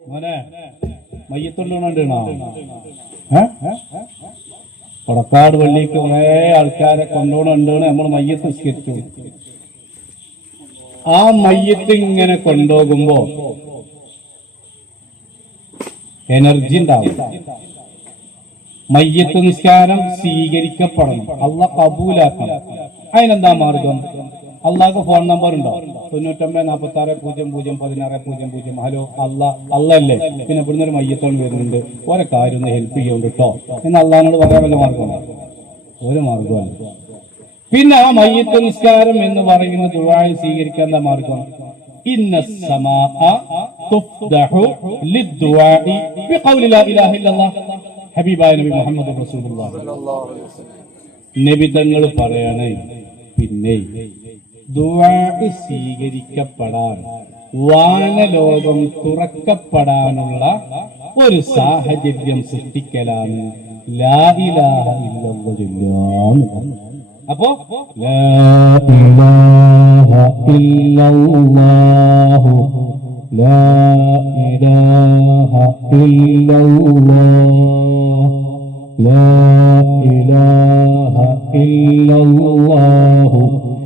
മോനെ കൊടക്കാട് പള്ളിക്ക് കുറെ ആൾക്കാരെ കൊണ്ടുപോകണുണ്ട് നമ്മൾ മയ്യത്ത് നിസ്കരിച്ചു. ആ മയ്യത്ത് ഇങ്ങനെ കൊണ്ടുപോകുമ്പോ എനർജി ഉണ്ടാവും. മയ്യത്ത് നിസ്കാരം സ്വീകരിക്കപ്പെടണം. അള്ള കബൂലാക്കണം. അതിനെന്താ മാർഗം? അള്ളാഹ് ഫോൺ നമ്പർ ഉണ്ടോ? തൊണ്ണൂറ്റൊമ്പത് നാൽപ്പത്തി ആറ് പൂജ്യം പൂജ്യം പതിനാറ് പൂജ്യം പൂജ്യം. ഹലോ അല്ല അല്ലല്ലേ പിന്നെ ഇവിടുന്ന് ഒരു മയ്യത്തോൺ വരുന്നുണ്ട്. ഓരോ കാര്യം ഒന്ന് ഹെൽപ്പ് ചെയ്യുന്നുണ്ട് കേട്ടോ എന്ന് അള്ളഹാനോട് പറയാൻ വല്ല മാർഗമാണ് ഒരു മാർഗമാണ് പിന്നെ ആ മയ്യത്ത് നിസ്കാരം എന്ന് പറയുന്ന ദുആയിൽ സ്വീകരിക്കാൻ മാർഗം ഇന്ന ഹബീബായ നബി മുഹമ്മദ് റസൂലുള്ളാഹി. നബി തങ്ങൾ പറയാണ് പിന്നെ സ്വീകരിക്കപ്പെടാൻ വാനലോകം തുറക്കപ്പെടാനുള്ള ഒരു സാഹചര്യം സൃഷ്ടിക്കലാണ്. അപ്പോ ലാ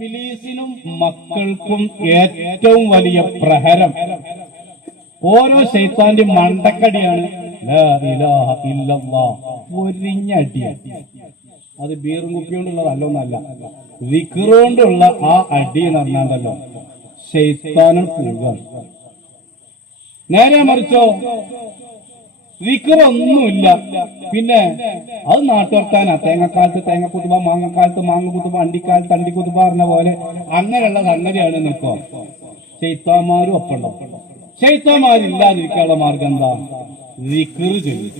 ഇബിലീസിനും മക്കൾക്കും ഏറ്റവും വലിയ പ്രഹരം. ഓരോ ശൈത്താന്റെ മണ്ടക്കടിയാണ്. അത് ബീറും കുപ്പി കൊണ്ടുള്ളതല്ല ഒന്നല്ല. വിക്രോണ്ടുള്ള ആ അടി എന്ന് ശൈത്താനും നേരെ മറിച്ചോ? വിക്രൊന്നുമില്ല പിന്നെ അത് നാട്ടുവർത്താനാ. തേങ്ങക്കാലത്ത് തേങ്ങ കുത്തുബ മാങ്ങക്കാലത്ത് മാങ്ങ കുത്തുബ അണ്ടിക്കാലത്ത് അണ്ടി കുത്തുബ പറഞ്ഞ പോലെ അങ്ങനെയുള്ള സംഗതിയാണ് നിൽക്കോ ചൈത്തമാരും ഒപ്പുണ്ടോ ചൈത്തമാരില്ലാതിരിക്കാനുള്ള മാർഗം എന്താ? വിക്റ് ചൊല്ലി.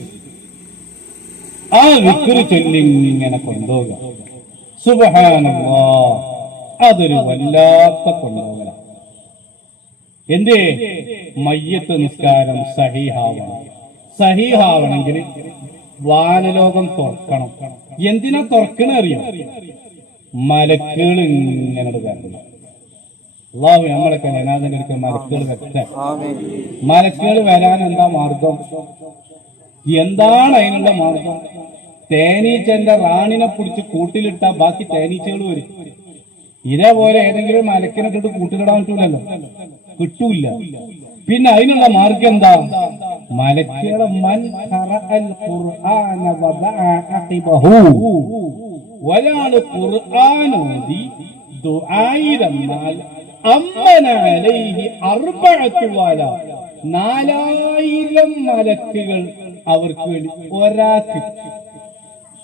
ആ വിക്റ് ചൊല്ലി ഇങ്ങനെ കൊണ്ടുപോകുക സുബഹാനല്ലാ. അതൊരു വല്ലാത്ത കൊണ്ടുപോകല. എന്റെ മയ്യത്ത് നിസ്കാരം സഹീഹാവണം. സഹീഹാവണമെങ്കിൽ വാനലോകം തുറക്കണം. എന്തിനാ തുറക്കണ അറിയാം? മലക്കുകൾ ഇങ്ങനെ വരണം അള്ളാഹു നമ്മളൊക്കെ ജനാദിന്റെ അടുത്ത് മലക്കുകൾ വരട്ടെ മലക്കുകൾ വരാൻ എന്താ മാർഗം? എന്താണ് അതിനുള്ള മാർഗം? തേനീച്ചന്റെ റാണിനെ പിടിച്ച് കൂട്ടിലിട്ട ബാക്കി തേനീച്ചകൾ വരും. ഇതേപോലെ ഏതെങ്കിലും മലക്കിനെ കിട്ടും കൂട്ടിലിടാൻ പറ്റൂലല്ലോ? കിട്ടൂല. പിന്നെ അതിനുള്ള മാർഗം എന്താ? മലക്കുകളെ മൻ ഖറഅൽ ഖുർആന വദഅ അഖിബഹു. ഒരാൾ ഖുർആൻ ഓതി ദുആയിരന്നാൽ അമ്മന അലൈഹി അർബഅത്തു വല. നാലായിരം മലക്കുകൾ അവർക്ക് വേണ്ടി ഒരാൾക്ക്.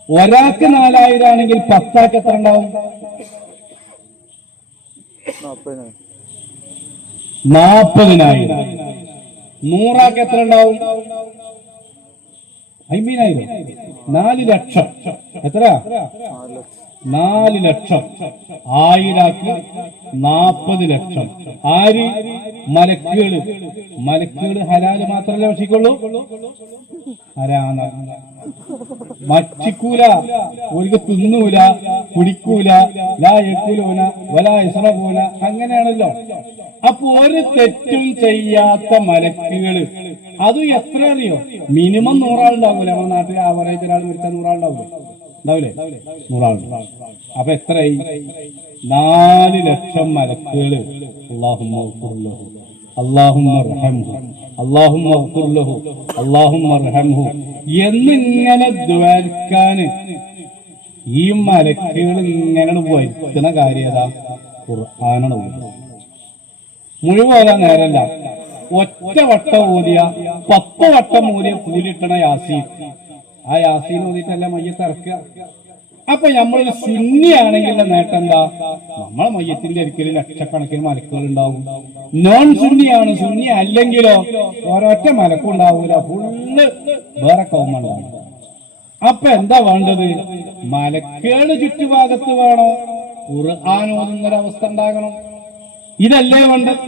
ഒരാൾക്ക് നാലായിരം ആണെങ്കിൽ പത്താക്ക് എത്ര ഉണ്ടാവും? നാപ്പതിനായിരം നൂറാക്ക് എത്ര ഉണ്ടാവും? അമ്പതിനായിരം നാല് ലക്ഷം. എത്ര? നാല് ലക്ഷം. ആയിരാക്ക് നാപ്പത് ലക്ഷം. ആര്? മലക്കുകൾ. മലക്കുകൾ ഹലാൽ മാത്രമല്ല ഭക്ഷിക്കുള്ളൂ. ഹരാന മച്ചിക്കൂല. ഒരു തിന്നൂല. കുടിക്കൂല ലാ എക്കൂലൂന വലാ ഇസ്രകൂല അങ്ങനെയാണല്ലോ. അപ്പൊ ഒരു തെറ്റും ചെയ്യാത്ത മലക്കുകൾ അത് എത്ര അറിയോ? മിനിമം നൂറാളുണ്ടാവൂല? നമ്മുടെ നാട്ടിൽ ആവറേജ് ഒരാൾ മരിച്ചാൽ നൂറാളുണ്ടാവൂല? ഉണ്ടാവില്ലേ നൂറാളുണ്ട്. അപ്പൊ എത്രയായി? നാല് ലക്ഷം മലക്കുകൾ. അള്ളാഹുമ്മ അള്ളാഹുമ്മ റഹംഹു അള്ളാഹുമ്മ ലഹു. അള്ളാഹുമ്മ റഹംഹു എന്നിങ്ങനെ ദ്വാരക്കാന് ഈ മലക്കുകൾ ഇങ്ങനെ വരുത്തുന്ന കാര്യത ഖുർആാനാണ്. മുഴുവൻ നേരല്ല. ഒറ്റ വട്ടം ഊതിയ പത്ത് വട്ടം ഊതിയ കൂലിട്ടണ യാസീൻ. ആ യാസീൻ ഊതിട്ടല്ല മയ്യത്ത് ഇറക്കുക? അപ്പൊ നമ്മളൊരു സുന്നിയാണെങ്കിൽ നേട്ടം എന്താ? നമ്മളെ മയ്യത്തിന്റെ ഒരിക്കലും ലക്ഷക്കണക്കിന് മലക്കുകൾ ഉണ്ടാവും. നോൺ സുന്നിയാണ് സുന്നി അല്ലെങ്കിലോ ഒരൊറ്റ മലക്കുണ്ടാവൂല ഫുള്ള് വേറെ കൗമുണ്ടാവും അപ്പൊ എന്താ വേണ്ടത്? മലക്കേട് ചുറ്റുഭാഗത്ത് വേണോ ഖുർആൻ ഓതുന്നൊരവസ്ഥ ഉണ്ടാകണം. ഇതല്ലേ വേണ്ടത്?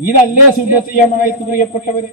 ഇതല്ലേ സുന്നത്തിയമായി പ്രിയപ്പെട്ടവര്?